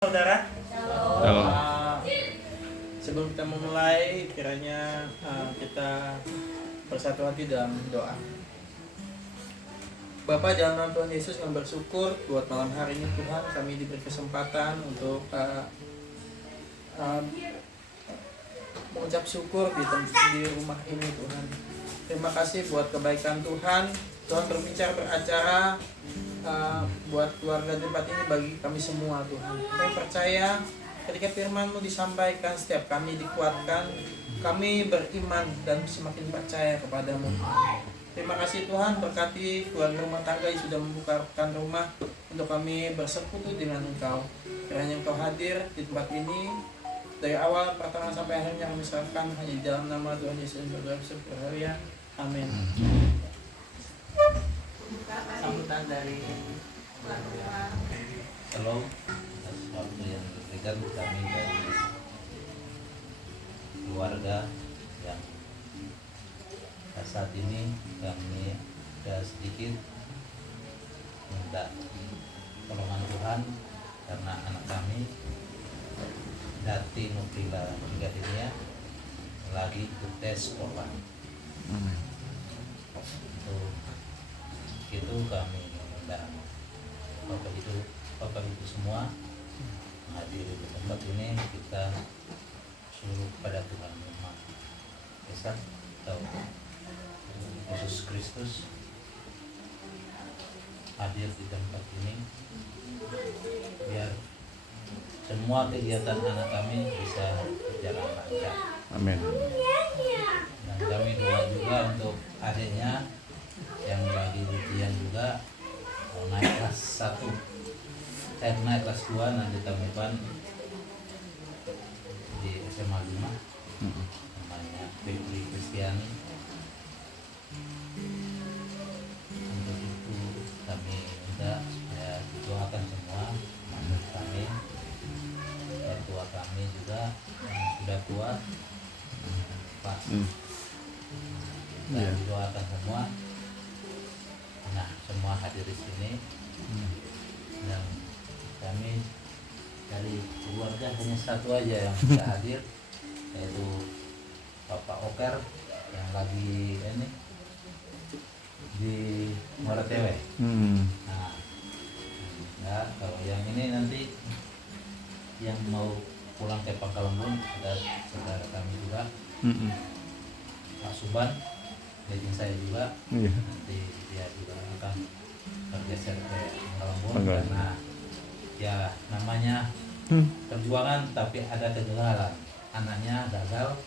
Saudara, Halo. sebelum kita memulai, kiranya kita bersatu hati dalam doa. Bapa, dalam nama Tuhan Yesus, kami bersyukur buat malam hari ini Tuhan, kami diberi kesempatan untuk mengucap syukur di rumah ini Tuhan. Terima kasih buat kebaikan Tuhan. Tuhan berbicara beracara buat keluarga tempat ini bagi kami semua Tuhan. Kami percaya ketika firman-Mu disampaikan, setiap kami dikuatkan, kami beriman dan semakin percaya kepadamu. Terima kasih Tuhan, berkati keluarga rumah tangga yang sudah membukakan rumah untuk kami bersekutu dengan Engkau. Kiranya Engkau hadir di tempat ini dari awal pertengahan sampai akhirnya, kami serahkan hanya di dalam nama Tuhan Yesus berdoa berharga. Amin. Sambutan dari Halo, atas waktu yang diberikan kami dari keluarga yang saat ini kami ada sedikit minta pertolongan Tuhan karena anak kami Dati Nukrila Brigadinia lagi ikut tes sekolah. Itu kami mengundang Bapak Ibu semua menghadiri di tempat ini. Kita suruh pada Tuhan Maha Esa atau Yesus Kristus hadir di tempat ini biar semua kegiatan anak kami bisa berjalan lancar. Amin. Dan kami doa juga untuk adiknya yang lagi ujian juga mau naik kelas 1, naik kelas 2 nanti tahun depan di SMA 5, namanya Febri Kristiani. Untuk itu kami minta ya doakan semua maksud kami, tua kami juga yang sudah tua Pak. Dan doakan semua. Nah, semua hadir di sini. Dan kami dari keluarga hanya satu aja yang bisa hadir, yaitu Bapak Oker yang lagi ini di Moratewe. Nah, ya, kalau yang ini nanti yang mau pulang ke Pangkalembun ada saudara kami juga, Pak Suban, legend saya juga. Nanti dia juga akan bergeser ke Pangkalembun karena ya namanya perjuangan tapi ada kegagalan. Anaknya gagal,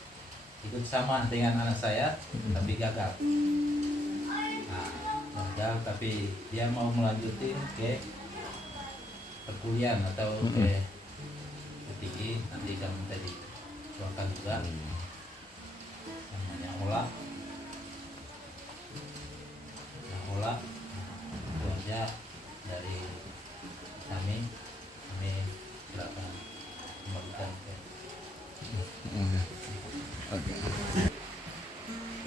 ikut sama dengan anak saya tapi gagal. Nah, gagal tapi dia mau melanjutin ke perkuliahan atau ke tinggi, nanti kami tadi doakan juga namanya Ola keluarga dari kami silakan kembalikan ke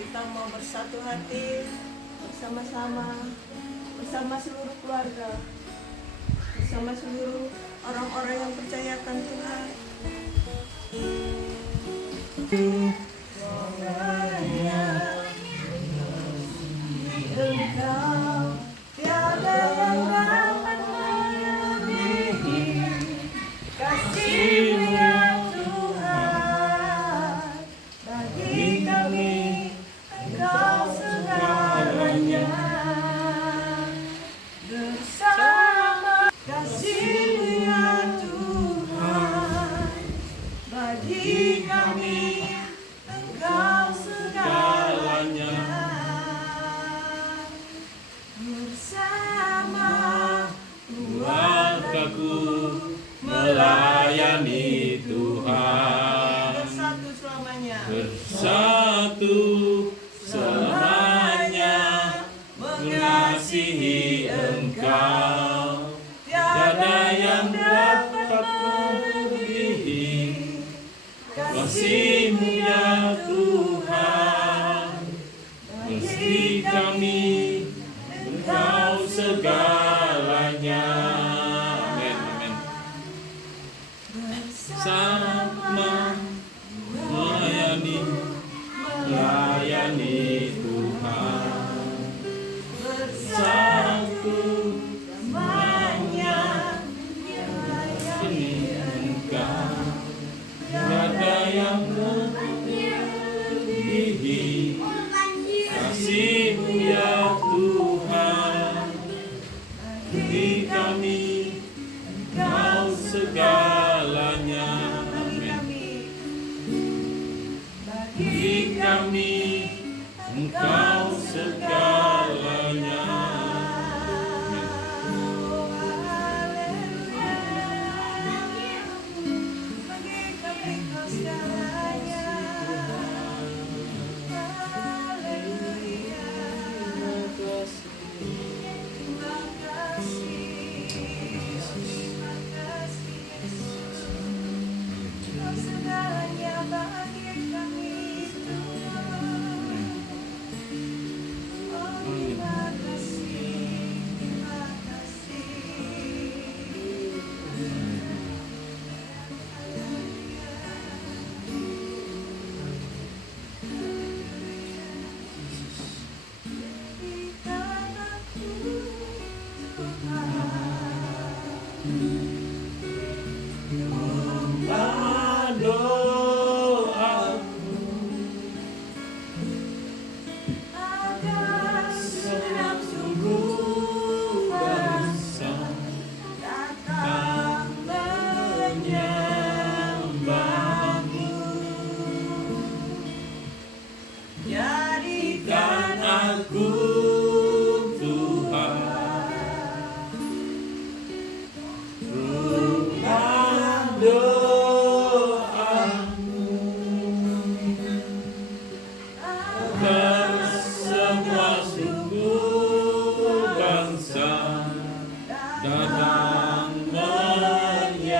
kita mau bersatu hati bersama-sama, bersama seluruh keluarga, bersama seluruh orang-orang yang percayakan Tuhan. Engkau tiada yang dapat melebihi kasih-Mu ya Tuhan. Bagi kami Engkau segalanya. Bersama kasih-Mu ya Tuhan. Bagi kami Engkau segalanya. sama melayani Tuhan bersatu semuanya melayani Engkau. Tiada yang melebihi kasih-Mu ya Tuhan. Bagi kami Engkau segalanya. Amin. Bagi kami Engkau segalanya. Jadikan aku Tuhan rumah doamu, agar semua suku bangsa datang menyembahmu.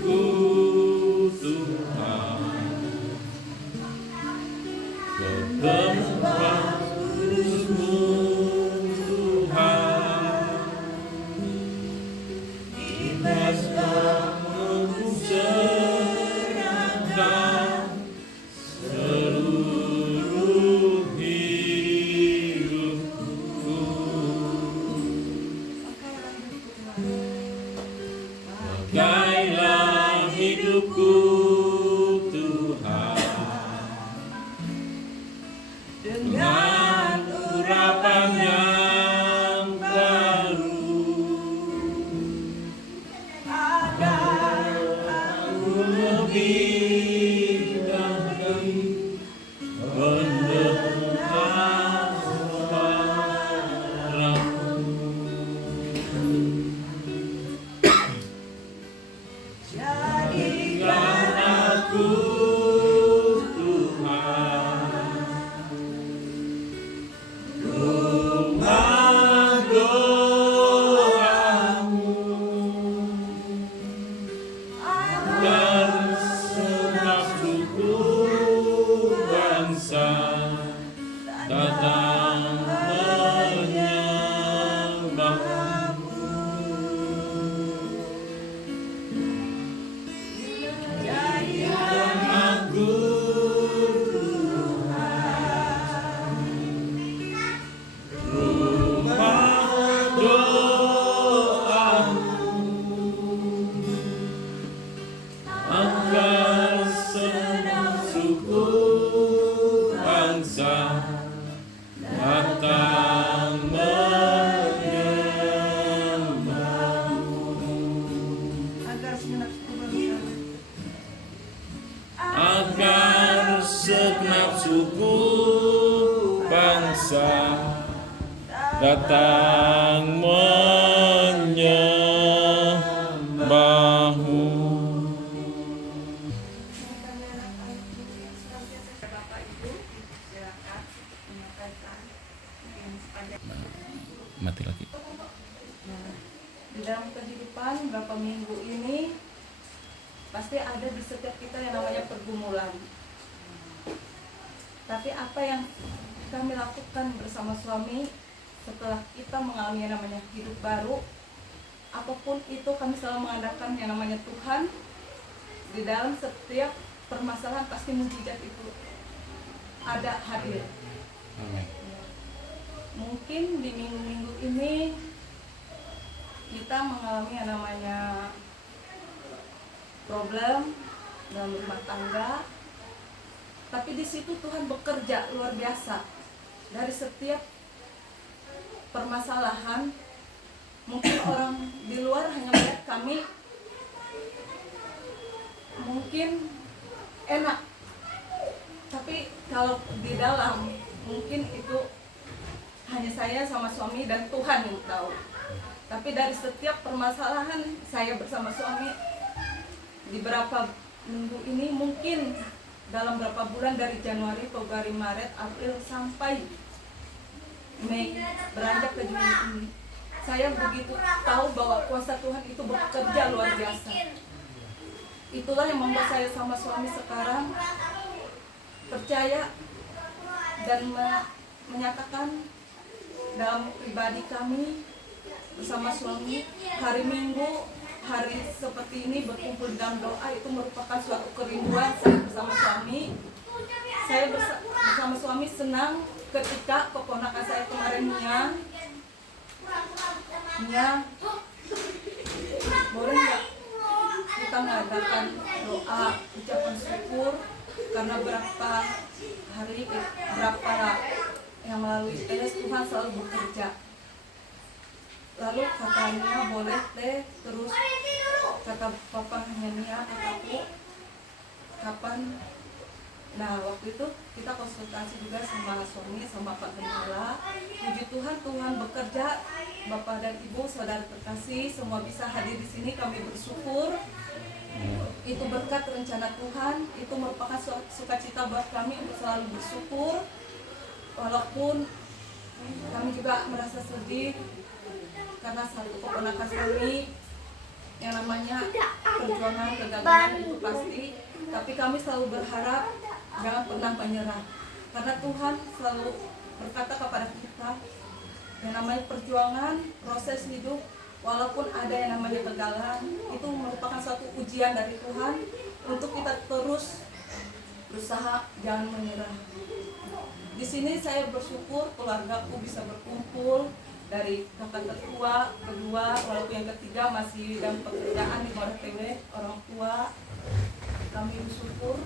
Ku Tuhan ke tempat kudus-Mu Tuhan, di pesta-Mu serahkan seluruh hidupku. Pakailah hidupku Tuhan dengan urapan yang baru, agar aku lebih lagi mendengar suara-Mu. Jadikan aku Tuhan rumah doamu, agar segenap suku bangsa datang menyembahmu. Jadikan aku rumah doamu, agar segenap suku bangsa datang menyembahmu. Agar segenap suku bangsa datang menyembahmu. Bapak Ibu, silakan menyampaikan yang sepanjang. Mati lagi. Di dalam kehidupan beberapa minggu ini pasti ada di setiap kita yang namanya pergumulan. Tapi apa yang kami lakukan bersama suami setelah kita mengalami yang namanya hidup baru, apapun itu kami selalu mengandalkan yang namanya Tuhan. Di dalam setiap permasalahan pasti mujizat itu ada hadir. Mungkin di minggu-minggu ini kita mengalami yang namanya problem dalam rumah tangga, tapi di situ Tuhan bekerja luar biasa. Dari setiap permasalahan, mungkin orang di luar hanya melihat kami mungkin enak, tapi kalau di dalam mungkin itu hanya saya sama suami dan Tuhan yang tahu. Tapi dari setiap permasalahan saya bersama suami di beberapa minggu ini, mungkin dalam berapa bulan dari Januari, Februari, Maret, April sampai Mei beranjak ke Juni ini, saya begitu tahu bahwa kuasa Tuhan itu bekerja luar biasa. Itulah yang membuat saya sama suami sekarang percaya dan menyatakan dalam pribadi kami bersama suami, hari Minggu, hari seperti ini berkumpul dalam doa itu merupakan suatu kerinduan saya bersama suami. Saya bersama suami senang ketika keponakan saya kemarin Nia, boleh nggak kita mengadakan doa ucapan syukur karena berapa hari, berapa yang melalui tes Tuhan selalu bekerja. Lalu katanya boleh teh, terus kata papanya Nia, kataku kapan. Nah waktu itu kita konsultasi juga sama suami, sama Pak Gembala. Puji Tuhan, Tuhan bekerja. Bapak dan Ibu, saudara terkasih, semua bisa hadir di sini, kami bersyukur. Itu berkat rencana Tuhan, itu merupakan sukacita buat kami untuk selalu bersyukur. Walaupun kami juga merasa sedih karena satu keponakan kami yang namanya perjuangan kegagalan itu pasti, tapi kami selalu berharap jangan pernah menyerah, karena Tuhan selalu berkata kepada kita yang namanya perjuangan, proses hidup, walaupun ada yang namanya kegagalan, itu merupakan suatu ujian dari Tuhan untuk kita terus berusaha, jangan menyerah. Di sini saya bersyukur keluargaku bisa berkumpul, dari kakak tertua, kedua, walaupun yang ketiga masih dalam pekerjaan di Muara TW, orang tua. Kami bersyukur,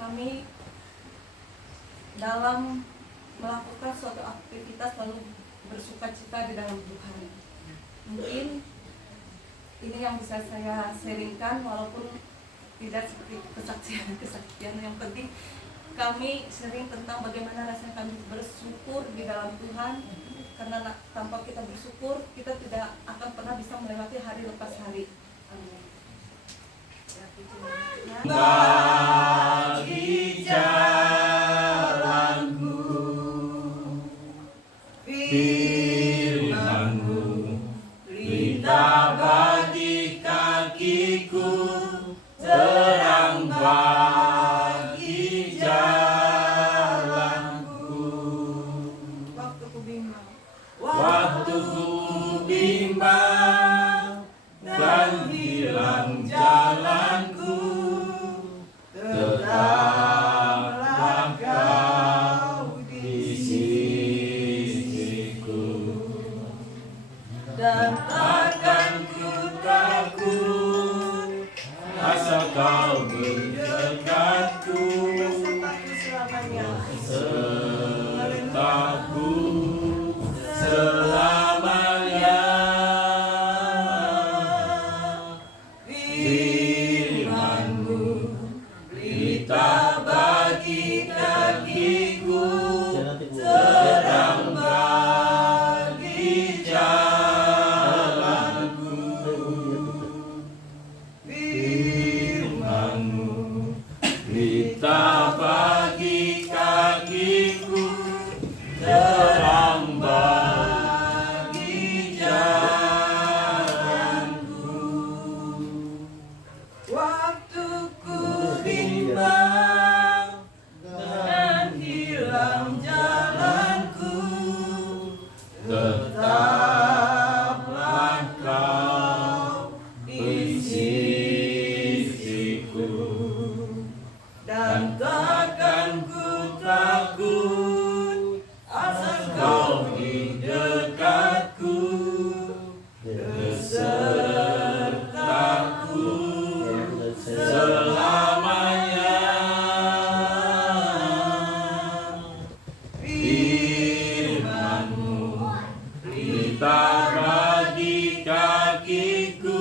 kami dalam melakukan suatu aktivitas selalu bersukacita di dalam Tuhan. Mungkin ini yang bisa saya sharingkan, walaupun tidak seperti kesaksian yang penting kami sering tentang bagaimana rasanya kami bersyukur di dalam Tuhan, karena tanpa kita bersyukur kita tidak akan pernah bisa melewati hari lepas hari. Amin. Bagi jalanku, firman-Mu, berita bagi kakiku, terang bagi jalanku. Waktu ku bimbang dan hilang jalanku, tetaplah Kau di sisiku, dan takkan ku takut asal Kau berdekatku, sertaku selamanya. Firman-Mu, berita bagi kakiku, terang bagi jalanku. Firman-Mu, bagi kakiku,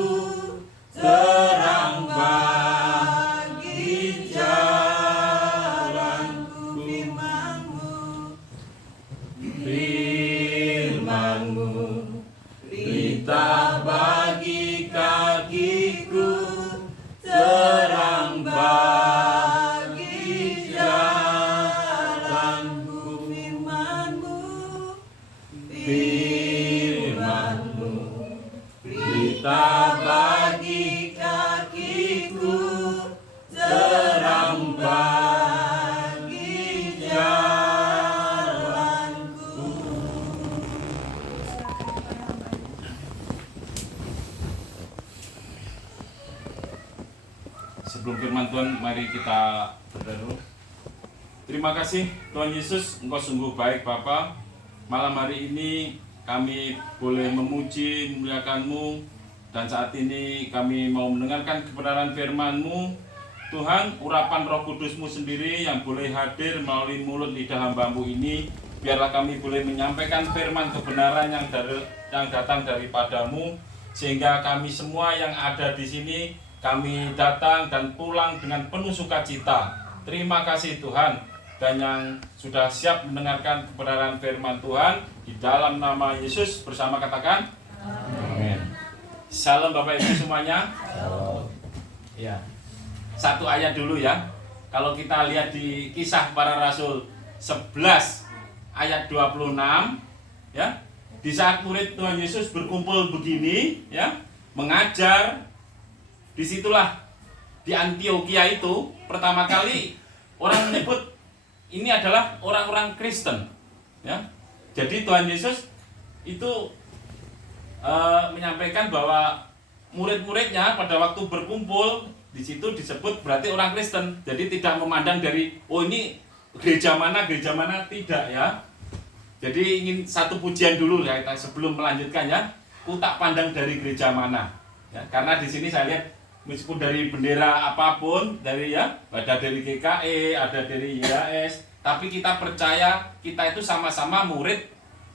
terang bagi jalanku. Firman-Mu, pelita bagi kakiku, terang bagi jalanku. Firman-Mu, pelita bagi kakiku, terang bagi jalanku. Sebelum firman Tuhan, mari kita berdoa. Terima kasih Tuhan Yesus, Engkau sungguh baik Bapa. Malam hari ini kami boleh memuji, memuliakan-Mu, dan saat ini kami mau mendengarkan kebenaran firman-Mu. Tuhan, urapan Roh Kudus-Mu sendiri yang boleh hadir melalui mulut lidah hamba-Mu ini. Biarlah kami boleh menyampaikan firman kebenaran yang datang daripada-Mu, sehingga kami semua yang ada di sini, kami datang dan pulang dengan penuh sukacita. Terima kasih Tuhan. Dan yang sudah siap mendengarkan kebenaran firman Tuhan, di dalam nama Yesus bersama katakan amin. Salam Bapak Ibu semuanya. Shalom. Ya. Satu ayat dulu ya. Kalau kita lihat di Kisah Para Rasul 11 ayat 26 ya. Di saat murid Tuhan Yesus berkumpul begini ya, mengajar, disitulah di Antioquia itu pertama kali orang menyebut ini adalah orang-orang Kristen ya. Jadi Tuhan Yesus itu menyampaikan bahwa murid-muridnya pada waktu berkumpul di situ disebut berarti orang Kristen. Jadi tidak memandang dari oh ini gereja mana tidak ya. Jadi ingin satu pujian dulu ya sebelum melanjutkan ya. Ku tak pandang dari gereja mana ya. Karena di sini saya lihat meskipun dari bendera apapun, dari ya, ada dari GKE, ada dari IAS, tapi kita percaya kita itu sama-sama murid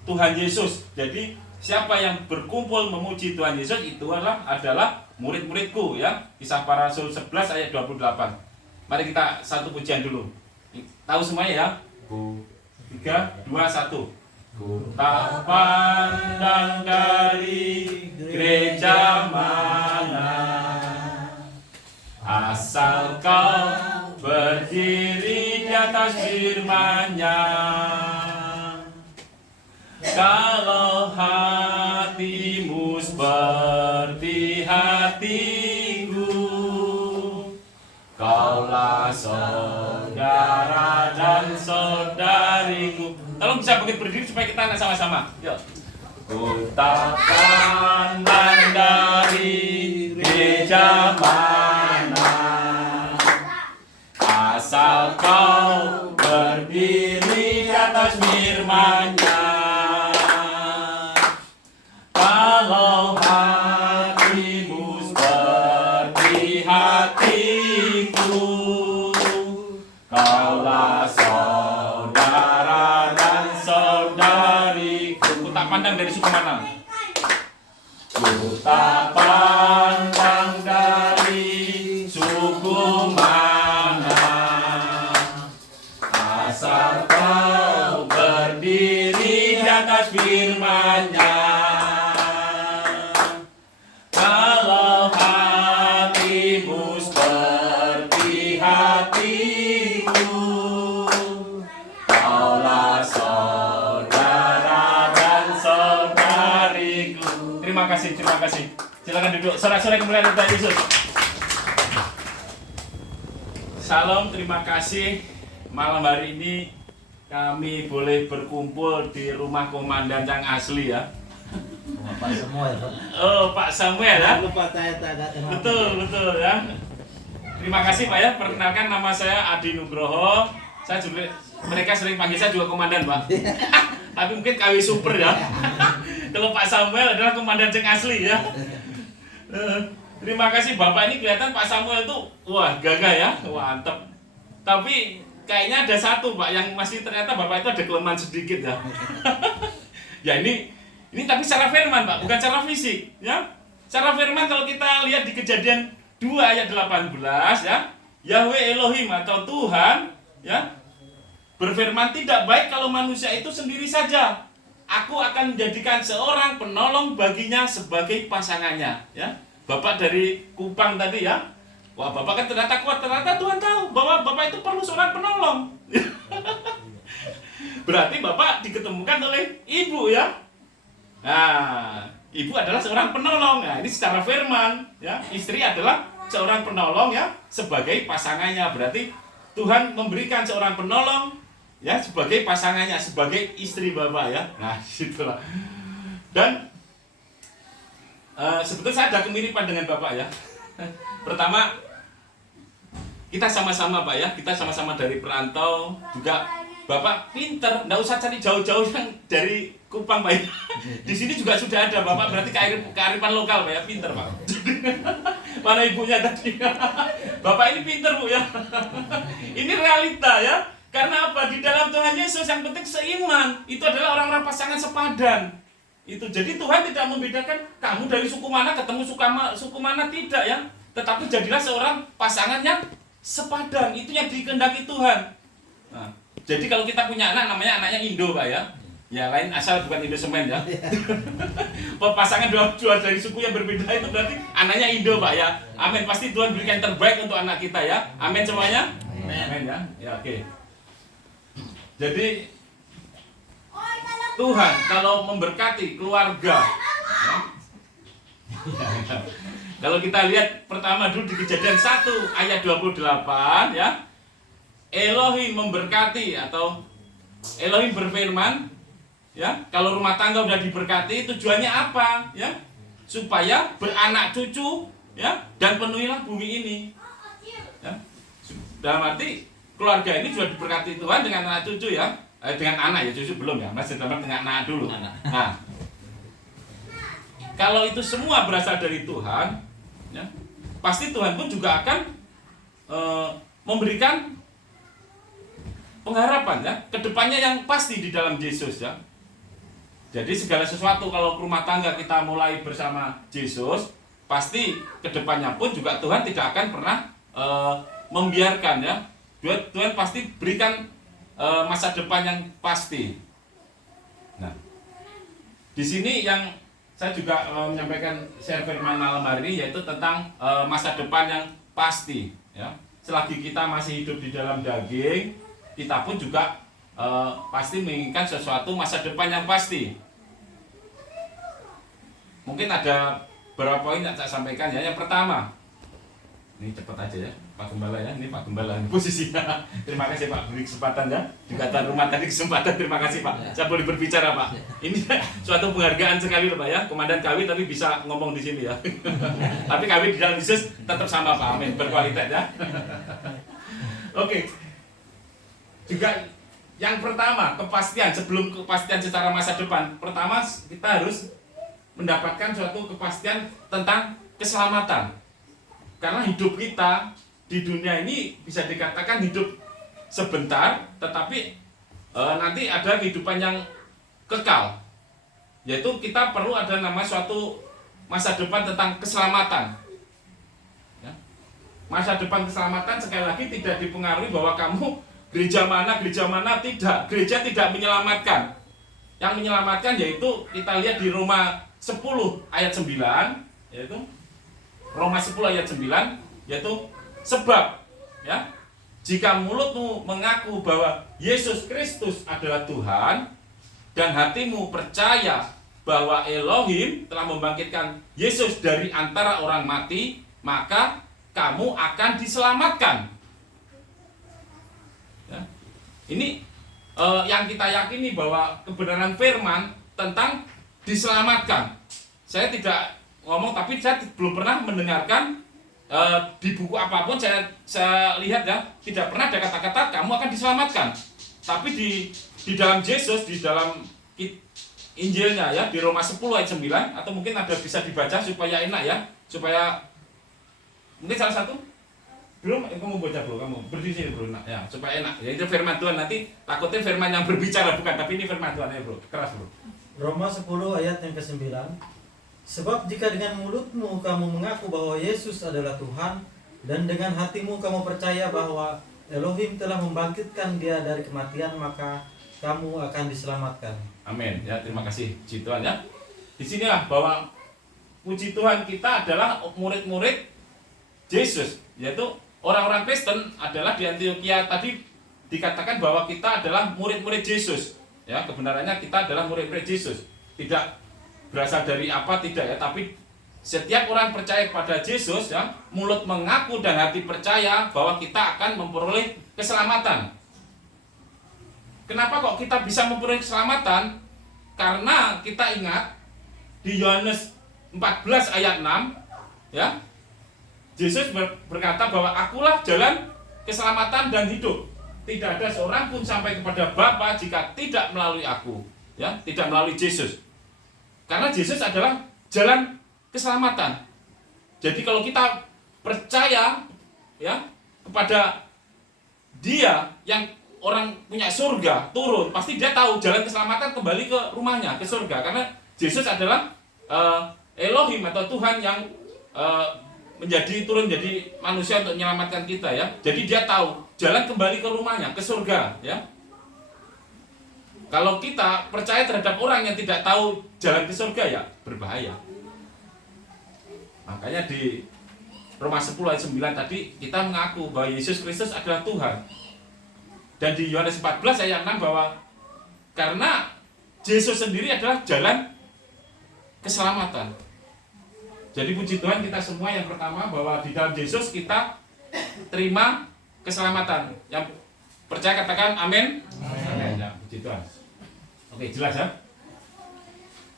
Tuhan Yesus. Jadi siapa yang berkumpul memuji Tuhan Yesus itu adalah murid-muridku ya. Kisah Para Rasul 11 ayat 28. Mari kita satu pujian dulu. Tahu semuanya ya? 3, 2, 1. Ku tak pandang dari gereja mana, asal kau berdiri di atas firman-Nya. Kalau hatimu seperti hatiku, kaulah saudara dan saudariku. Tolong bisa berdiri supaya kita sama-sama. Yuk. Ku tak pandang dari gereja mana, asal kau berdiri di atas firman-Nya. Kalau hatimu seperti hatiku, kaulah saudara dan saudariku. Ku tak pandang dari suku mana. Ku tak pandang dari suku mana, asal kau berdiri di atas firman-Nya. Kalau hatimu seperti hatiku, kaulah saudara dan saudariku. Terima kasih. Silakan duduk. Sorak-sorai kemuliaan Tuhan Yesus. Salam, terima kasih. Malam hari ini kami boleh berkumpul di rumah komandan yang asli ya. Pak Samuel. Oh, Pak Samuel ya. Lupa saya tak kenal. Betul ya. Terima kasih Pak ya. Perkenalkan, nama saya Adi Nugroho. Saya juga, mereka sering panggil saya juga komandan Pak. Tapi mungkin KW Super ya. Kalau Pak Samuel adalah komandan yang asli ya. Terima kasih Bapak, ini kelihatan Pak Samuel itu wah gagah ya, mantep. Tapi kayaknya ada satu Pak yang masih ternyata Bapak itu ada kelemahan sedikit ya. Ya ini Ini tapi secara firman, Pak, bukan secara fisik, ya. Secara firman kalau kita lihat di Kejadian 2 ayat 18, ya. Yahweh Elohim atau Tuhan, ya, berfirman, tidak baik kalau manusia itu sendiri saja. Aku akan menjadikan seorang penolong baginya sebagai pasangannya, ya. Bapak dari Kupang tadi, ya. Wah, Bapak kan ternyata kuat, ternyata Tuhan tahu bahwa Bapak itu perlu seorang penolong. Berarti Bapak diketemukan oleh Ibu, ya. Nah, Ibu adalah seorang penolong. Nah, ini secara firman, ya. Istri adalah seorang penolong, ya, sebagai pasangannya. Berarti Tuhan memberikan seorang penolong, ya, sebagai pasangannya, sebagai istri Bapak, ya. Nah, situlah. Dan sebetulnya saya ada kemiripan dengan Bapak, ya. Pertama, kita sama-sama, Pak, ya. Kita sama-sama dari perantau juga. Bapak pinter, nggak usah cari jauh-jauh yang dari Kupang, Pak. Di sini juga sudah ada, Bapak. Berarti kearifan lokal, Pak, ya. Pinter, Pak. Mana ibunya tadi? Bapak ini pinter, Bu, ya. Ini realita, ya. Karena apa? Di dalam Tuhan Yesus yang penting seiman. Itu adalah orang-orang pasangan sepadan. Itu jadi Tuhan tidak membedakan kamu dari suku mana ketemu suku mana, tidak, ya. Tetapi jadilah seorang pasangan yang sepadan. Itu yang dikehendaki Tuhan. Nah, jadi kalau kita punya anak, namanya anaknya Indo, Pak, ya. Ya lain asal bukan Indo semen, ya. Pasangan dua dari suku yang berbeda itu berarti anaknya Indo, Pak, ya. Amin. Pasti Tuhan berikan yang terbaik untuk anak kita, ya. Amin semuanya. Amin, ya. Ya, oke. Jadi Tuhan kalau memberkati keluarga, ya. Kalau kita lihat pertama dulu di Kejadian 1 ayat 28, ya. Elohim memberkati atau Elohim berfirman, ya, kalau rumah tangga udah diberkati tujuannya apa, ya? Supaya beranak cucu, ya, dan penuhilah bumi ini, ya. Dalam arti keluarga ini juga diberkati Tuhan dengan anak cucu, ya. Dengan anak, ya, cucu belum, ya, masih dengan anak dulu. Nah, kalau itu semua berasal dari Tuhan, ya, pasti Tuhan pun juga akan memberikan pengharapan, ya, kedepannya yang pasti di dalam Yesus, ya. Jadi segala sesuatu kalau rumah tangga kita mulai bersama Yesus, pasti kedepannya pun juga Tuhan tidak akan pernah membiarkan, ya. Tuhan pasti berikan masa depan yang pasti. Nah, di sini yang saya juga menyampaikan share firman malam hari ini yaitu tentang masa depan yang pasti, ya. Selagi kita masih hidup di dalam daging, kita pun juga pasti menginginkan sesuatu masa depan yang pasti. Mungkin ada beberapa poin yang saya sampaikan, ya. Yang pertama, ini cepat aja, ya, Pak Gembala, ya. Ini Pak Gembala posisinya. Terima kasih, Pak, beri kesempatan, ya. Di kata rumah tadi kesempatan, terima kasih, Pak. Saya boleh berbicara, Pak. Ini suatu penghargaan sekali, Pak, ya. Komandan KW tapi bisa ngomong di sini, ya. Tapi KW di dalam Yesus tetap sama, Pak. Amin. Berkualitas, ya. Oke. Juga yang pertama, kepastian. Sebelum kepastian secara masa depan, pertama kita harus mendapatkan suatu kepastian tentang keselamatan. Karena hidup kita di dunia ini bisa dikatakan hidup sebentar, tetapi nanti ada kehidupan yang kekal. Yaitu kita perlu ada nama suatu masa depan tentang keselamatan. Ya. Masa depan keselamatan sekali lagi tidak dipengaruhi bahwa kamu gereja mana, tidak. Gereja tidak menyelamatkan. Yang menyelamatkan yaitu kita lihat di Roma 10 ayat 9, yaitu Roma 10 ayat 9, yaitu sebab, ya, jika mulutmu mengaku bahwa Yesus Kristus adalah Tuhan dan hatimu percaya bahwa Elohim telah membangkitkan Yesus dari antara orang mati, maka kamu akan diselamatkan. Ini yang kita yakini bahwa kebenaran firman tentang diselamatkan. Saya tidak ngomong, tapi saya belum pernah mendengarkan di buku apapun saya lihat, ya, tidak pernah ada kata-kata kamu akan diselamatkan. Tapi di dalam Yesus, di dalam Injilnya, ya, di Roma 10 ayat 9, atau mungkin ada bisa dibaca supaya enak, ya, supaya mungkin salah satu. Belum, kamu baca, bro, kamu berdiri sini, bro, nah, ya, supaya enak. Ya, itu firman Tuhan, nanti takutnya firman yang berbicara bukan, tapi ini firman Tuhan, ya, bro, keras, bro. Roma 10 ayat yang ke-9. Sebab jika dengan mulutmu kamu mengaku bahwa Yesus adalah Tuhan, dan dengan hatimu kamu percaya bahwa Elohim telah membangkitkan dia dari kematian, maka kamu akan diselamatkan. Amin. Ya, terima kasih puji Tuhan ya. Di sinilah bahwa puji Tuhan kita adalah murid-murid Yesus, yaitu orang-orang Kristen adalah di Antioquia tadi dikatakan bahwa kita adalah murid-murid Yesus. Ya, kebenarannya kita adalah murid-murid Yesus. Tidak berasal dari apa, tidak ya, tapi setiap orang percaya kepada Yesus ya, mulut mengaku dan hati percaya bahwa kita akan memperoleh keselamatan. Kenapa kok kita bisa memperoleh keselamatan? Karena kita ingat di Yohanes 14 ayat 6 ya, Yesus berkata bahwa akulah jalan, keselamatan dan hidup. Tidak ada seorang pun sampai kepada Bapa jika tidak melalui aku, ya, tidak melalui Yesus. Karena Yesus adalah jalan keselamatan. Jadi kalau kita percaya ya kepada Dia yang orang punya surga turun, pasti dia tahu jalan keselamatan kembali ke rumahnya, ke surga. Karena Yesus adalah Elohim atau Tuhan yang turun jadi manusia untuk menyelamatkan kita ya. Jadi dia tahu jalan kembali ke rumahnya, ke surga ya. Kalau kita percaya terhadap orang yang tidak tahu jalan ke surga ya berbahaya. Makanya di Roma 10 ayat 9 tadi kita mengaku bahwa Yesus Kristus adalah Tuhan. Dan di Yohanes 14 ayat 6 bahwa karena Yesus sendiri adalah jalan keselamatan. Jadi puji Tuhan kita semua yang pertama bahwa di dalam Yesus kita terima keselamatan. Yang percaya katakan amin. Amin. Ya, puji Tuhan. Oke, jelas ya.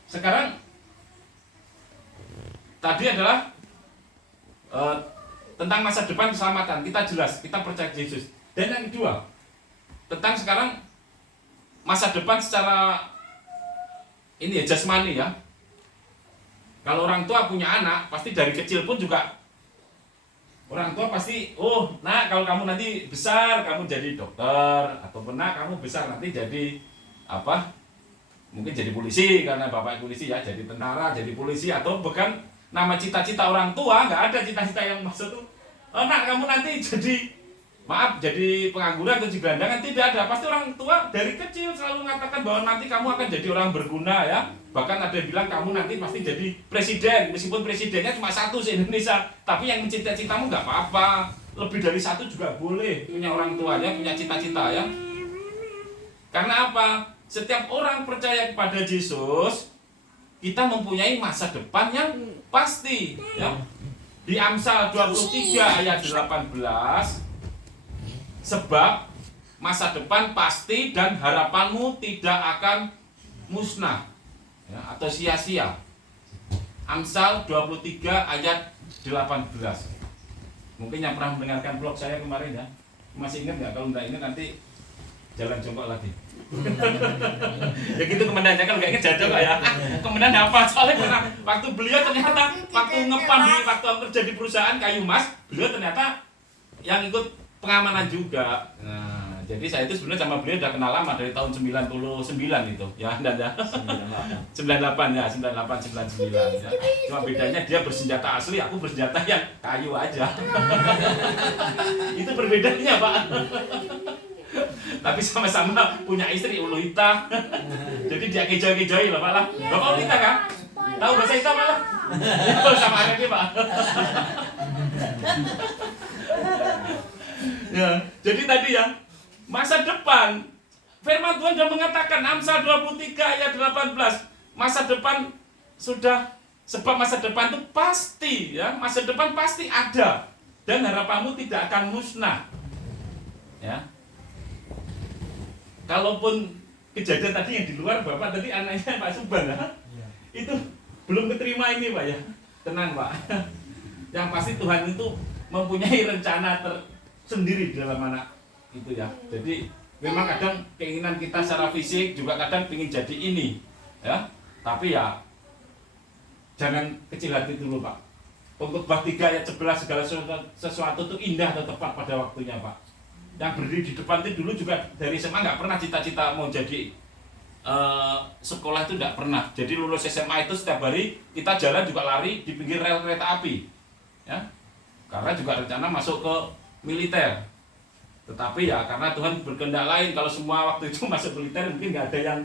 Sekarang tadi adalah tentang masa depan keselamatan. Kita jelas, kita percaya Yesus. Dan yang kedua, tentang sekarang masa depan secara ini ya, jasmani ya. Kalau orang tua punya anak, pasti dari kecil pun juga orang tua pasti, oh, nak kalau kamu nanti besar, kamu jadi dokter, ataupun nak kamu besar nanti jadi apa? Mungkin jadi polisi karena bapak polisi ya, jadi tentara, jadi polisi, atau bahkan nama cita-cita orang tua nggak ada cita-cita yang maksud tuh, oh, nak kamu nanti jadi pengangguran atau jadi gelandangan, tidak ada. Pasti orang tua dari kecil selalu mengatakan bahwa nanti kamu akan jadi orang berguna ya. Bahkan ada yang bilang kamu nanti pasti jadi presiden, meskipun presidennya cuma satu di Indonesia, tapi yang mencita-citamu nggak apa-apa, lebih dari satu juga boleh punya orang tuanya, punya cita-cita ya. Karena apa? Setiap orang percaya kepada Yesus, kita mempunyai masa depan yang pasti ya. Di Amsal 23 ayat 18, sebab masa depan pasti dan harapanmu tidak akan musnah ya, atau sia-sia. Amsal 23 ayat 18. Mungkin yang pernah mendengarkan vlog saya kemarin ya, masih ingat nggak? Kalau nggak ingat nanti jalan jongkok lagi. Ya gitu komandannya, kalau nggak ingat jatuh ya. Komandan apa? Soalnya karena waktu beliau ternyata waktu ngepam di waktu kerja di perusahaan kayu mas, beliau ternyata yang ikut pengamanan juga. Nah, jadi saya itu sebenarnya sama beliau udah kenal lama dari tahun 99 itu ya, dan ya 98 ya, 98 99 ya. Cuma bedanya dia bersenjata asli, aku bersenjata yang kayu aja. Itu perbedaannya, Pak. Tapi sama-sama punya istri Uluita. Jadi dia kejoy-kejoy lah, Pak lah. Bapak Uluita kan? Tahu bahasa Ita, Pak lah? Itu sama anaknya, Pak. Ya, jadi tadi ya, masa depan firman Tuhan sudah mengatakan Amsal 23 ayat 18, masa depan sudah, sebab masa depan itu pasti ya, masa depan pasti ada dan harapanmu tidak akan musnah. Ya. Kalaupun kejadian tadi yang di luar, Bapak tadi anaknya Pak Suban ya, itu belum keterima ini, Pak ya. Tenang, Pak. Yang pasti Tuhan itu mempunyai rencana sendiri di dalam anak itu ya. Jadi memang kadang keinginan kita secara fisik juga kadang ingin jadi ini ya. Tapi ya jangan kecil hati dulu, Pak. Untuk Khotbah 3 ayat 11, segala sesuatu itu indah atau tepat pada waktunya, Pak. Yang berdiri di depan itu dulu juga dari SMA nggak pernah cita-cita mau jadi sekolah itu tidak pernah. Jadi lulus SMA itu setiap hari kita jalan juga lari di pinggir rel kereta api, ya. Karena juga rencana masuk ke militer. Tetapi ya karena Tuhan berkehendak lain, kalau semua waktu itu masuk militer mungkin nggak ada yang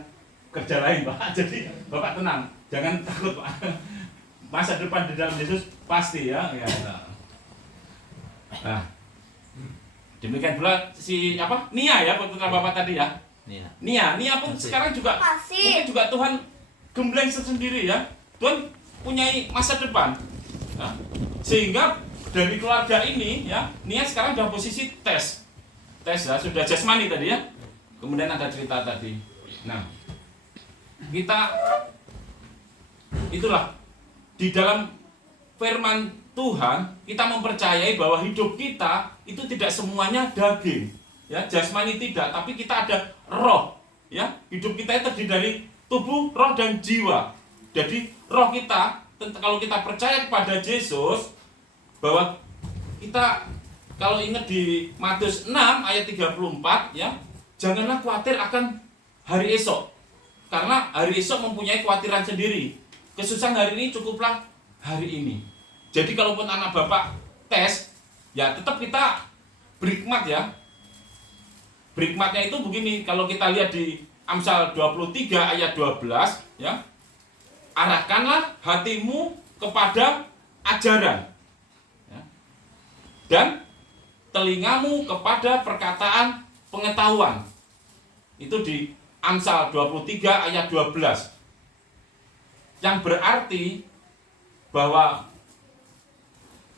kerja lain, Pak. Jadi Bapak tenang, jangan takut, Pak. Masa depan di dalam Yesus pasti ya. Nah, demikian pula Nia ya, putra Bapak tadi ya. Nia pun sekarang juga mungkin juga Tuhan gembleng tersendiri ya. Tuhan punya masa depan. Nah, sehingga dari keluarga ini ya, Nia sekarang dalam posisi tes ya, sudah jasmani tadi ya. Kemudian ada cerita tadi. Nah, kita itulah di dalam firman Tuhan kita mempercayai bahwa hidup kita itu tidak semuanya daging, ya, jasmani tidak, tapi kita ada roh, ya. Hidup kita itu terdiri dari tubuh, roh dan jiwa. Jadi roh kita, kalau kita percaya kepada Yesus, bahwa kita kalau ingat di Matius 6 ayat 34 ya, janganlah khawatir akan hari esok. Karena hari esok mempunyai kekhawatiran sendiri. Kesusahan hari ini cukuplah hari ini. Jadi kalaupun anak Bapak tes, ya tetap kita berhikmat ya. Berhikmatnya itu begini, kalau kita lihat di Amsal 23 ayat 12 ya. Arahkanlah hatimu kepada ajaran. Ya. Dan telingamu kepada perkataan pengetahuan. Itu di Amsal 23 ayat 12. Yang berarti bahwa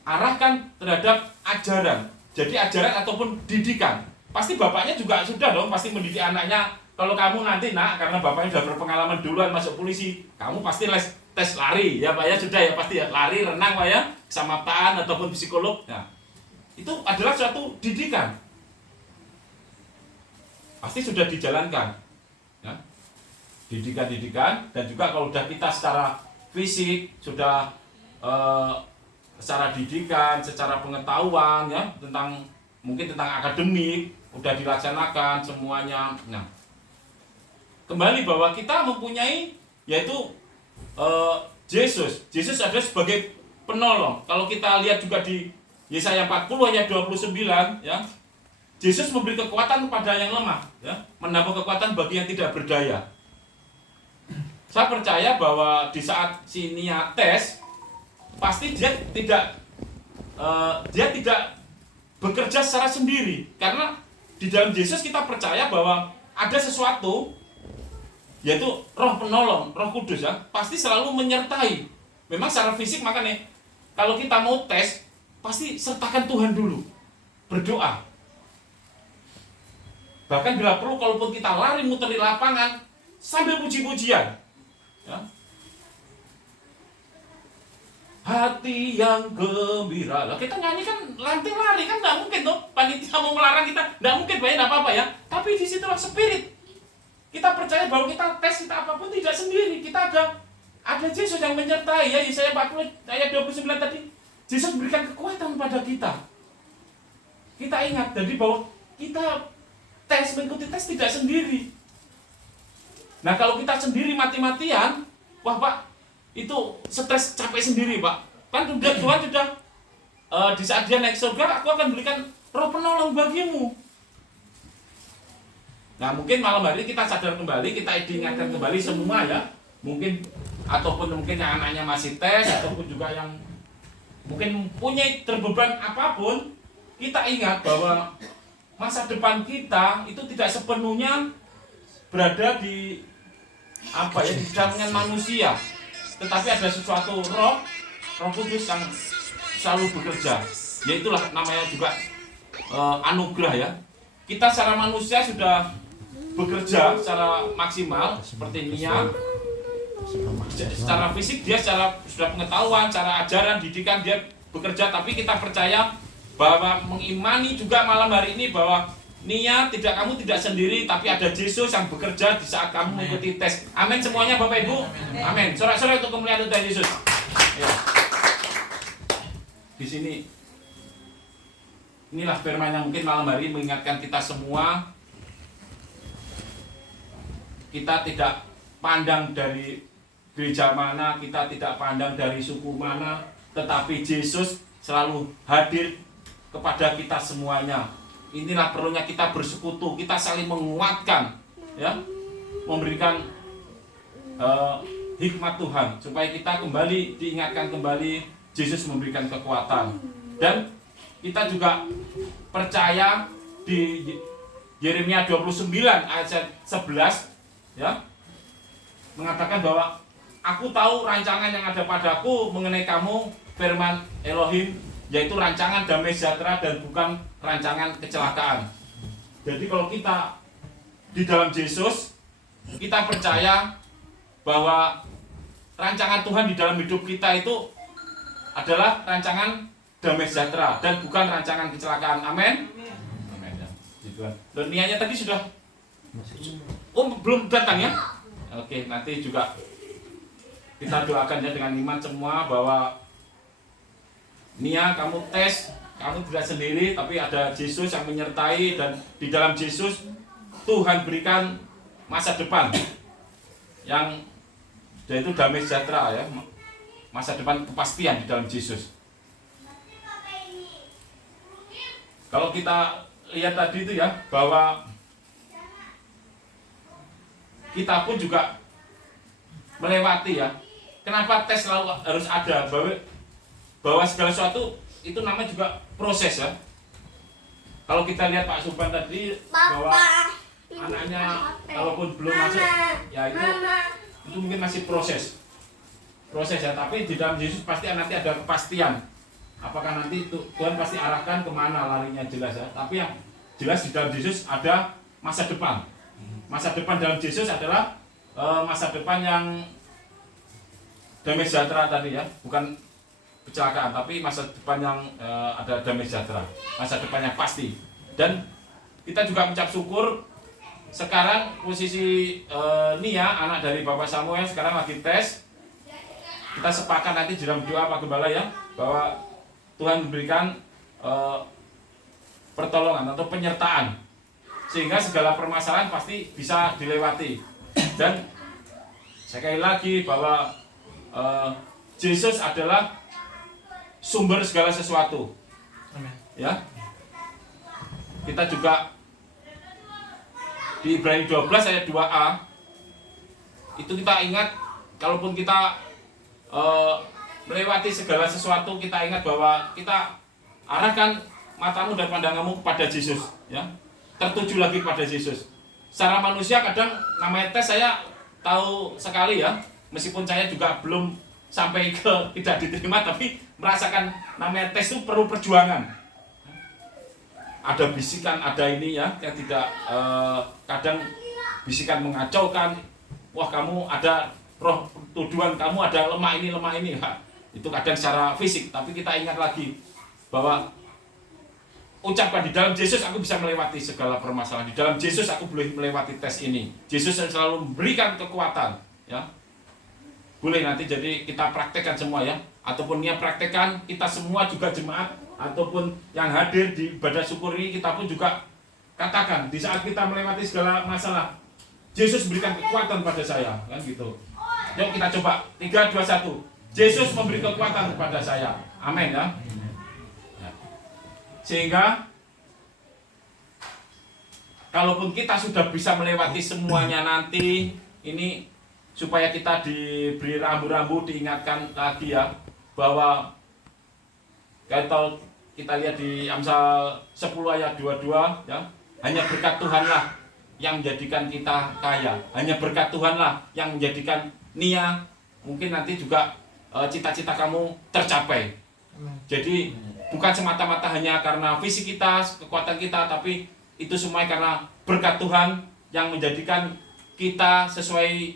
arahkan terhadap ajaran. Jadi ajaran ataupun didikan. Pasti bapaknya juga sudah dong pasti mendidik anaknya. Kalau kamu nanti karena bapaknya sudah berpengalaman duluan masuk polisi, kamu pasti tes lari ya Pak ya, sudah ya pasti ya, lari, renang Pak ya, kesamaptaan ataupun psikolog. Nah, itu adalah suatu didikan. Pasti sudah dijalankan. Ya. Didikan dan juga kalau sudah kita secara fisik sudah secara didikan, secara pengetahuan ya mungkin tentang akademik udah dilaksanakan semuanya. Nah, kembali bahwa kita mempunyai yaitu Yesus ada sebagai penolong. Kalau kita lihat juga di Yesaya 40 ayat 29 ya, Yesus memberi kekuatan kepada yang lemah ya, menambah kekuatan bagi yang tidak berdaya. Saya percaya bahwa di saat si Nia tes, pasti dia tidak bekerja secara sendiri, karena di dalam Yesus kita percaya bahwa ada sesuatu, yaitu Roh penolong, Roh Kudus ya, pasti selalu menyertai. Memang secara fisik makanya kalau kita mau tes, pasti sertakan Tuhan dulu, berdoa. Bahkan bila perlu, kalaupun kita lari muter di lapangan sambil puji-pujian. Ya. Hati yang gembira. Lah kita nyanyi kan lanting lari kan nggak mungkin dong. Panitia mau melarang kita, nggak mungkin banyak apa-apa ya. Tapi disitulah spirit. Kita percaya bahwa kita tes kita apapun tidak sendiri. Kita ada Yesus yang menyertai ya. Yesaya 40 ayat 29 tadi. Yesus memberikan kekuatan pada kita. Kita ingat jadi bahwa kita mengikuti tes tidak sendiri. Nah kalau kita sendiri mati-matian, wah Pak, itu stres capek sendiri Pak. Kan Tuhan sudah di saat dia naik surga, aku akan berikan Roh penolong bagimu. Nah mungkin malam hari kita sadar kembali, kita diingatkan kembali semua ya. Mungkin ataupun mungkin yang anaknya masih tes, ataupun juga yang mungkin punya terbeban apapun, kita ingat bahwa masa depan kita itu tidak sepenuhnya berada di di tangan manusia, tetapi ada sesuatu Roh Kudus yang selalu bekerja. Yaitulah namanya juga anugerah ya. Kita secara manusia sudah bekerja secara maksimal seperti Nia. Secara fisik dia sudah pengetahuan, cara ajaran, didikan dia bekerja, tapi kita percaya bahwa mengimani juga malam hari ini bahwa Nia kamu tidak sendiri, tapi ada Yesus yang bekerja di saat kamu mengikuti tes. Amin semuanya Bapak Ibu. Amin. Sorak-sorai untuk kemuliaan Tuhan Yesus. Ya. Di sini inilah firman yang mungkin malam hari mengingatkan kita semua kita tidak pandang dari gereja mana, kita tidak pandang dari suku mana, tetapi Yesus selalu hadir kepada kita semuanya. Inilah perlunya kita bersekutu, kita saling menguatkan, ya, memberikan hikmat Tuhan supaya kita kembali diingatkan kembali. Yesus memberikan kekuatan, dan kita juga percaya di Yeremia 29 ayat 11, ya, mengatakan bahwa aku tahu rancangan yang ada padaku mengenai kamu, firman Elohim, yaitu rancangan damai sejahtera dan bukan rancangan kecelakaan. Jadi kalau kita di dalam Yesus, kita percaya bahwa rancangan Tuhan di dalam hidup kita itu adalah rancangan damai sejahtera dan bukan rancangan kecelakaan. Amin. Amin, ya. Dan niatnya tadi sudah belum datang, ya. Oke, nanti juga kita doakan ya dengan iman semua bahwa Nia, kamu tes, kamu tidak sendiri, tapi ada Yesus yang menyertai, dan di dalam Yesus Tuhan berikan masa depan yang yaitu damai sejahtera, ya, masa depan kepastian di dalam Yesus. Kalau kita lihat tadi itu, ya, bahwa kita pun juga melewati, ya. Kenapa tes selalu harus ada? Bahwa segala sesuatu itu namanya juga proses, ya. Kalau kita lihat Pak Suban tadi bahwa anaknya kalaupun belum masuk, ya itu mungkin masih proses, ya. Tapi di dalam Yesus pasti nanti ada kepastian. Apakah nanti Tuhan pasti arahkan kemana larinya, jelas, ya. Tapi yang jelas di dalam Yesus ada masa depan. Masa depan dalam Yesus adalah masa depan yang damai sejahtera tadi, ya, bukan kecelakaan, tapi masa depan yang ada damai sejahtera, masa depan yang pasti. Dan kita juga mengucap syukur sekarang posisi Nia, anak dari Bapak Samuel, sekarang lagi tes. Kita sepakat nanti dalam doa Pak Gembala, ya, bahwa Tuhan memberikan pertolongan atau penyertaan sehingga segala permasalahan pasti bisa dilewati. Dan sekali lagi bahwa Yesus adalah sumber segala sesuatu. Amin. Ya. Kita juga di Ibrani 12 ayat 2a itu kita ingat, kalaupun kita melewati segala sesuatu, kita ingat bahwa kita arahkan matamu dan pandanganmu kepada Yesus, ya. Tertuju lagi kepada Yesus. Secara manusia kadang namanya tes saya tahu sekali, ya. Meskipun saya juga belum sampai ke tidak diterima, tapi merasakan namanya tes itu perlu perjuangan. Ada bisikan, ada ini, ya, yang tidak kadang bisikan mengacaukan. Wah, kamu ada roh tuduhan, kamu ada lemah ini. Ya. Itu kadang secara fisik, tapi kita ingat lagi bahwa ucapkan di dalam Yesus aku bisa melewati segala permasalahan. Di dalam Yesus aku boleh melewati tes ini. Yesus yang selalu memberikan kekuatan, ya. Boleh nanti jadi kita praktekkan semua, ya. Ataupun Nia praktekkan, kita semua juga jemaat ataupun yang hadir di ibadah syukur ini, kita pun juga katakan di saat kita melewati segala masalah, Yesus berikan kekuatan pada saya, kan gitu. Yuk kita coba 3, 2, 1. Yesus memberi kekuatan kepada saya. Amin, ya. Sehingga kalaupun kita sudah bisa melewati semuanya nanti, ini supaya kita diberi rambu-rambu, diingatkan lagi, ya, bahwa kalau kita lihat di Amsal 10 ayat 22, ya, hanya berkat Tuhanlah yang menjadikan kita kaya. Hanya berkat Tuhanlah yang menjadikan Nia mungkin nanti juga cita-cita kamu tercapai. Jadi bukan semata-mata hanya karena visi kita, kekuatan kita, tapi itu semua karena berkat Tuhan yang menjadikan kita sesuai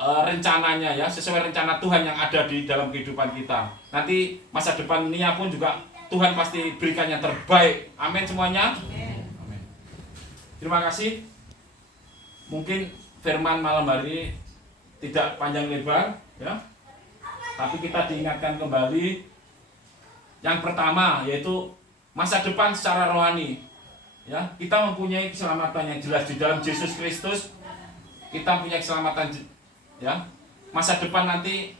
rencananya, ya, sesuai rencana Tuhan yang ada di dalam kehidupan kita. Nanti masa depan Nia pun juga Tuhan pasti berikan yang terbaik. Amin semuanya. Amin. Terima kasih. Mungkin firman malam hari ini tidak panjang lebar, ya, tapi kita diingatkan kembali. Yang pertama yaitu masa depan secara rohani, ya. Kita mempunyai keselamatan yang jelas di dalam Yesus Kristus. kita punya keselamatan, ya. Masa depan nanti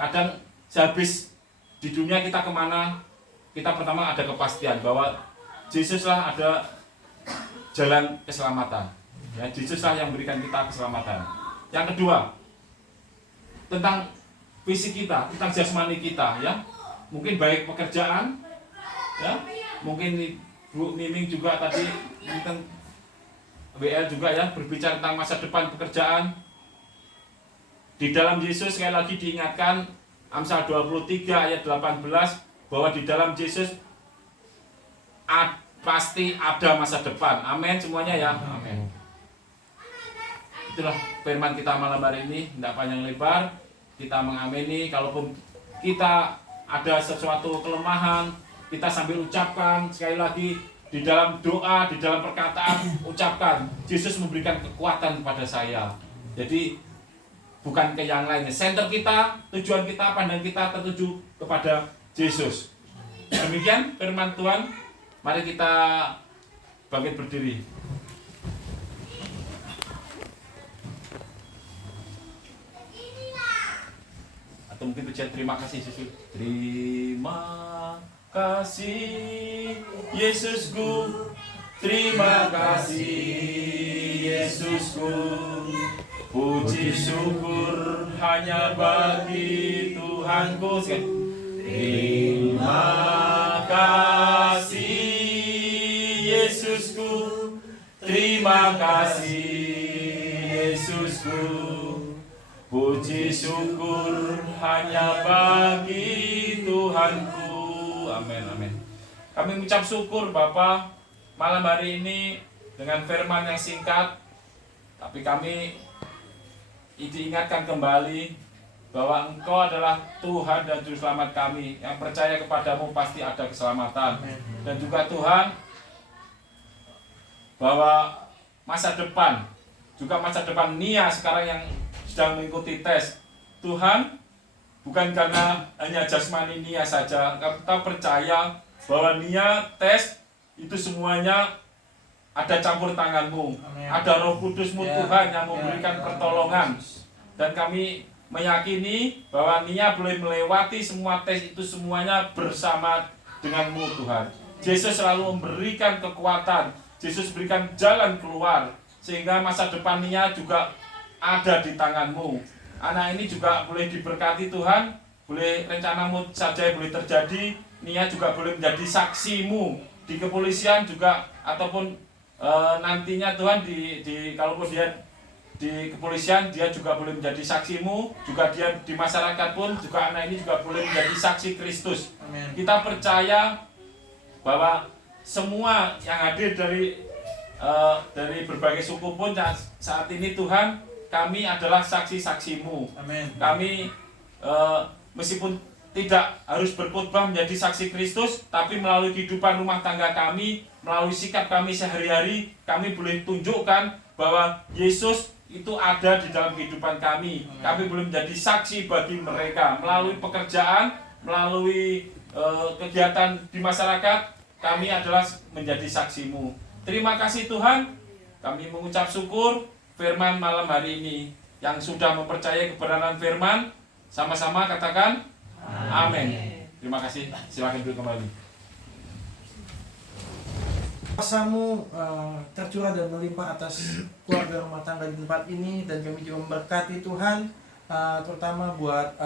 kadang sehabis di dunia kita kemana, kita pertama ada kepastian bahwa Yesuslah ada jalan keselamatan. Ya, Yesuslah yang berikan kita keselamatan. Yang kedua, tentang fisik kita, tentang jasmani kita, ya. Mungkin baik pekerjaan, ya. Mungkin Bu Nining juga tadi tentang WL juga ya, berbicara tentang masa depan pekerjaan. Di dalam Yesus sekali lagi diingatkan Amsal 23 ayat 18 bahwa di dalam Yesus pasti ada masa depan. Amin semuanya ya. Amin. Itulah firman kita malam hari ini, tidak panjang lebar. Kita mengamini, kalaupun kita ada sesuatu kelemahan, kita sambil ucapkan sekali lagi di dalam doa, di dalam perkataan, ucapkan Yesus memberikan kekuatan kepada saya. Jadi bukan ke yang lainnya. Center kita, tujuan kita, pandang kita tertuju kepada Yesus. Demikian firman Tuhan. Mari kita bangkit berdiri. Atau mungkin ujian terima kasih Yesus. Terima kasih Yesusku. Terima kasih Yesusku. Puji syukur hanya bagi Tuhanku. Terima kasih Yesusku. Terima kasih Yesusku. Puji syukur hanya bagi Tuhanku. Amin, amin. Kami mengucap syukur Bapa malam hari ini dengan firman yang singkat, tapi kami diingatkan kembali bahwa Engkau adalah Tuhan dan Juru Selamat kami. Yang percaya kepadamu pasti ada keselamatan. Dan juga Tuhan, bahwa masa depan, juga masa depan Nia sekarang yang sedang mengikuti tes, Tuhan, bukan karena hanya jasmani Nia saja. Kita percaya bahwa Nia tes itu semuanya ada campur tanganmu. Amin. Ada Roh Kudusmu Tuhan yang Ya. memberikan pertolongan. Dan kami meyakini bahwa Nia boleh melewati semua tes itu semuanya bersama denganmu Tuhan. Yesus selalu memberikan kekuatan. Yesus berikan jalan keluar. Sehingga masa depan Nia juga ada di tanganmu. Anak ini juga boleh diberkati Tuhan. Boleh rencanamu saja boleh terjadi. Nia juga boleh menjadi saksimu di kepolisian juga, ataupun nantinya Tuhan kalaupun dia di kepolisian, dia juga boleh menjadi saksimu. Juga dia di masyarakat pun juga anak ini juga boleh menjadi saksi Kristus. Amin. Kita percaya bahwa semua yang hadir dari berbagai suku pun saat ini Tuhan, kami adalah saksi-saksimu. Amin. Kami meskipun tidak harus berkhotbah menjadi saksi Kristus, tapi melalui kehidupan rumah tangga kami, melalui sikap kami sehari-hari, kami boleh tunjukkan bahwa Yesus itu ada di dalam kehidupan kami. Kami boleh menjadi saksi bagi mereka melalui pekerjaan, melalui kegiatan di masyarakat. Kami adalah menjadi saksimu. Terima kasih Tuhan. Kami mengucap syukur firman malam hari ini. Yang sudah mempercayai kebenaran firman, sama-sama katakan amin. Terima kasih. Silakan duduk kembali. Kuasamu tercurah dan melimpah atas keluarga rumah tangga di tempat ini, dan kami juga memberkati Tuhan, terutama buat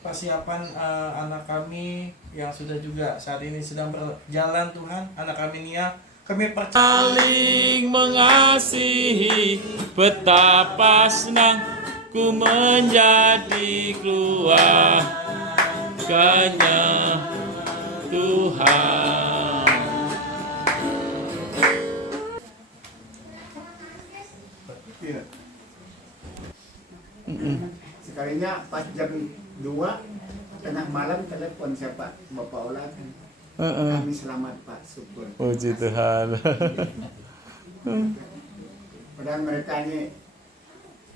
persiapan anak kami yang sudah juga saat ini sedang berjalan Tuhan, anak kami Nia. Kami percaya Saling mengasihi, betapa senang ku menjadi keluarganya Tuhan. Tidak. Sekalinya pas jam 2 tengah malam telepon siapa? Bapak Ola. Kami selamat Pak, syukur. Puji Tuhan. Padahal mereka ini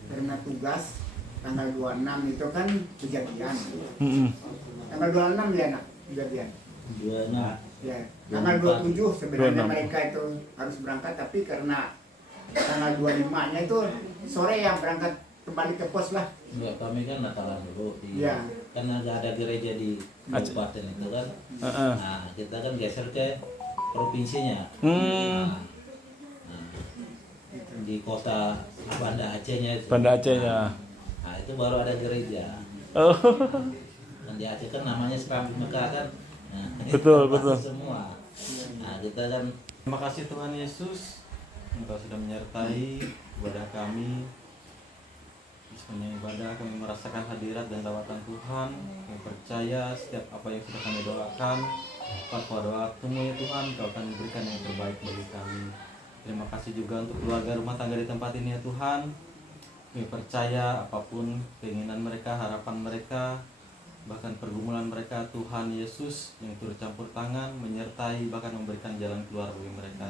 karena tugas tanggal 26 itu kan kejadian. Tanggal 26 ya nak kejadian. Ya. Tanggal 27 sebenarnya mereka itu harus berangkat, tapi karena tanggal 25-nya itu sore yang berangkat kembali ke pos lah. Enggak, kami kan Natalan dulu di Iya. kan ada gereja di kabupaten itu kan. Nah, kita kan geser ke provinsinya. Nah, di kota Banda Acehnya itu. Banda Acehnya. Nah, itu baru ada gereja. Oh. Kan di Aceh kan namanya Serambi Mekah kan. Nah, Betul, itu betul. semua. Nah, kita kan Terima kasih Tuhan Yesus, Engkau sudah menyertai ibadah kami. Sepanjang ibadah kami merasakan hadirat dan lawatan Tuhan. Kami percaya setiap apa yang sudah kami doakan, pada waktu-Mu ya Tuhan, Kau akan memberikan yang terbaik bagi kami. Terima kasih juga untuk keluarga rumah tangga di tempat ini ya Tuhan. Kami percaya apapun keinginan mereka, harapan mereka, bahkan pergumulan mereka, Tuhan Yesus yang turut campur tangan, menyertai, bahkan memberikan jalan keluar bagi mereka.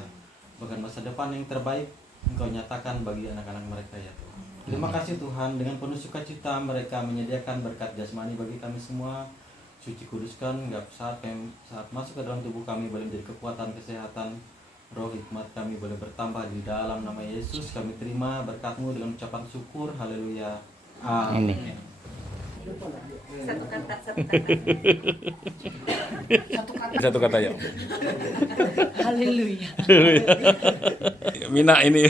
Bahkan masa depan yang terbaik Engkau nyatakan bagi anak-anak mereka ya Tuhan. Terima kasih Tuhan, dengan penuh sukacita mereka menyediakan berkat jasmani bagi kami semua. Suci kuduskan, saat masuk ke dalam tubuh kami boleh menjadi kekuatan, kesehatan, roh hikmat kami boleh bertambah di dalam nama Yesus. Kami terima berkat-Mu dengan ucapan syukur. Haleluya. Amin. Satu kata. Satu kata ya. Haleluya. Mina ini.